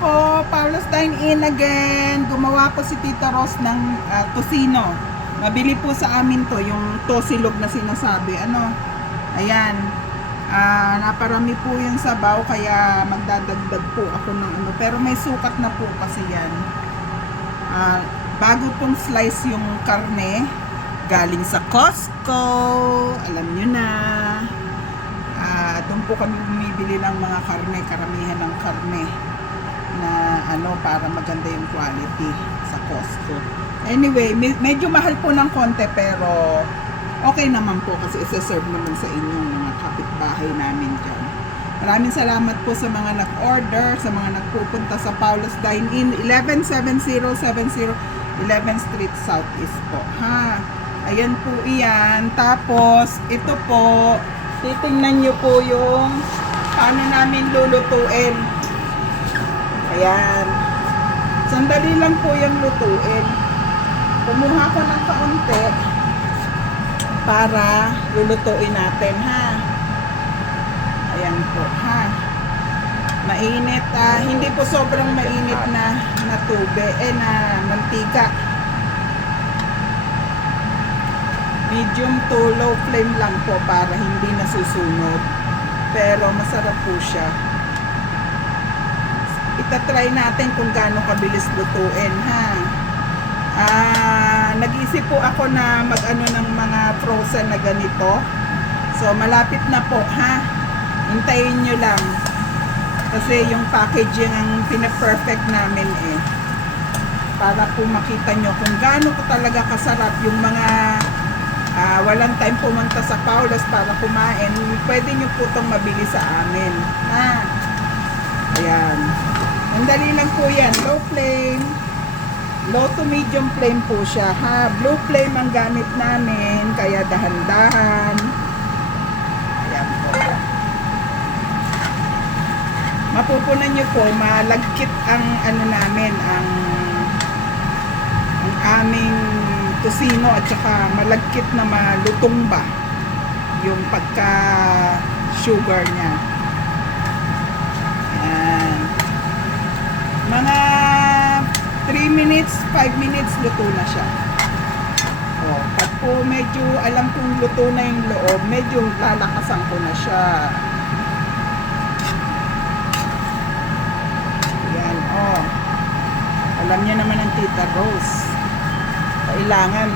po, Paolo's Dine-In again. Gumawa po si Tita Ros ng tocino. Mabili po sa amin to, yung tosilog na sinasabi. Ayan. Naparami po yung sabaw, kaya magdadagdag po ako ng ano. Pero may sukat na po kasi yan. Bago pong slice yung karne, galing sa Costco. Alam nyo na. Doon po kami bumibili ng mga karne, karamihan ng karne na para maganda yung quality sa Costco. Anyway, medyo mahal po ng konti pero okay naman po kasi isa-serve naman sa inyong mga kapitbahay namin dyan. Maraming salamat po sa mga nag-order, sa mga nagpupunta sa Paolo's Dine-In, 117070 11th Street Southeast po. Ayan po iyan. Tapos, ito po, titingnan nyo po yung paano namin lulutuin. Ayan. Sandali lang po yung lutuin. Kumuha ko ng kaunti para lulutuin natin, Ayan po, Mainit, hindi po sobrang mainit na tubig, na mantika. Medium to low flame lang po para hindi nasusunog. Pero masarap po siya. Itatry natin kung gaano kabilis lutuin, Nag-isip po ako na mag-ano ng mga frozen na ganito. So malapit na po, Hintayin nyo lang. Kasi yung packaging ang pina-perfect namin para po makita nyo kung gaano ko talaga kasarap yung mga walang time pumunta sa Paolo's para kumain. Pwede nyo po itong mabili sa amin. Ayan. Mandali lang po yan. Low flame. Low to medium flame po siya. Blue flame ang gamit namin. Kaya dahan-dahan. Ayan po. Mapupunan nyo po, malagkit ang namin, ang aming tocino at saka malagkit na malutong ba yung pagka sugar niya. Ayan. Mga 3 minutes, 5 minutes luto na siya. Pag po medyo alam kong luto na yung loob, medyo lalakasan ko na siya. Ayan, alam niya naman ang Tita Rose. Kailangan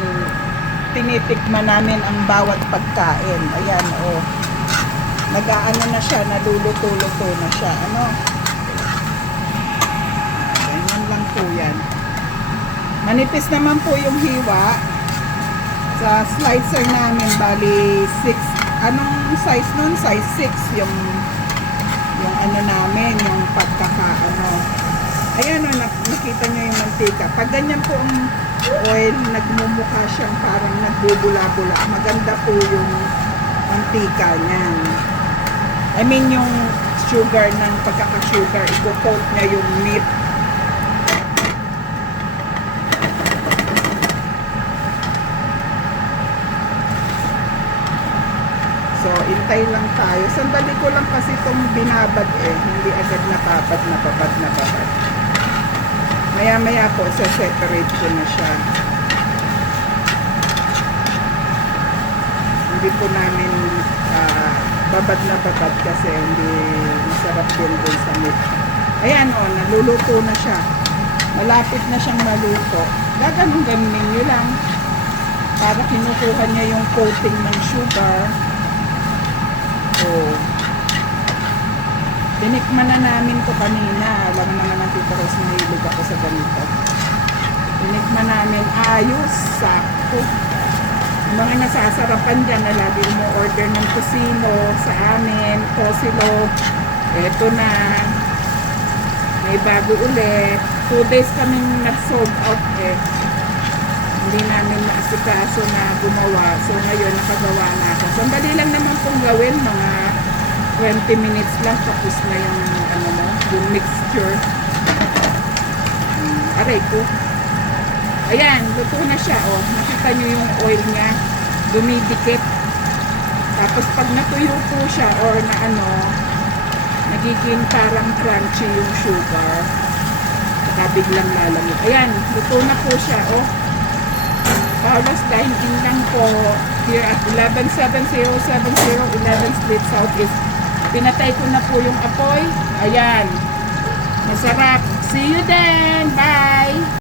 tinitikman namin ang bawat pagkain. Ayan, nag-aano na siya, naluluto-luto na siya. Ganyan lang po yan. Manipis naman po yung hiwa. Sa slicer namin, bali 6. Anong size nun? Size 6 yung namin, yung pagkakaano. Ayan, nakita nyo yung mantika. Pag ganyan po ang oil, nagmumukha siyang parang nagbubula-bula. Maganda po yung mantika niyan. I mean yung sugar ng pagkaka-sugar, i-coat niya yung meat. So, intay lang tayo. Sandali ko lang kasi itong binabad hindi agad napapad. Maya-maya po, separate ko na siya. Hindi po namin babad kasi hindi masarap din dun sa meat. Ayan naluluto na siya. Malapit na siyang maluto. Gaganong-ganin nyo lang para kinukuha niya yung coating ng sugar. Tinikman na namin to kanina. Alam naman ang Tita Rose, mahilig ako sa ganito. Tinikman namin, ayos, sakto. Yung mga nasasarapan dyan na lagi mo order ng tocino sa amin, tosilo, eto na, may bago ulit. 2 days kaming nag-sold out hindi namin naasikaso na gumawa. So ngayon nakagawa na ako. Sandali lang naman pong gawin, mga 20 minutes lang tapos na yung yung mixture. Aray ko. Ayan, luto na siya. Nakita nyo yung oil niya dumidikit. Tapos pag natuyo po siya or nagiging parang crunchy yung sugar. baka biglang lalamig. Ayan, luto na po siya, oh. Paula's Dine-In lang po here at 11770 11th Street Southeast. Pinatay ko na po yung apoy. Ayan. Masarap. See you then. Bye!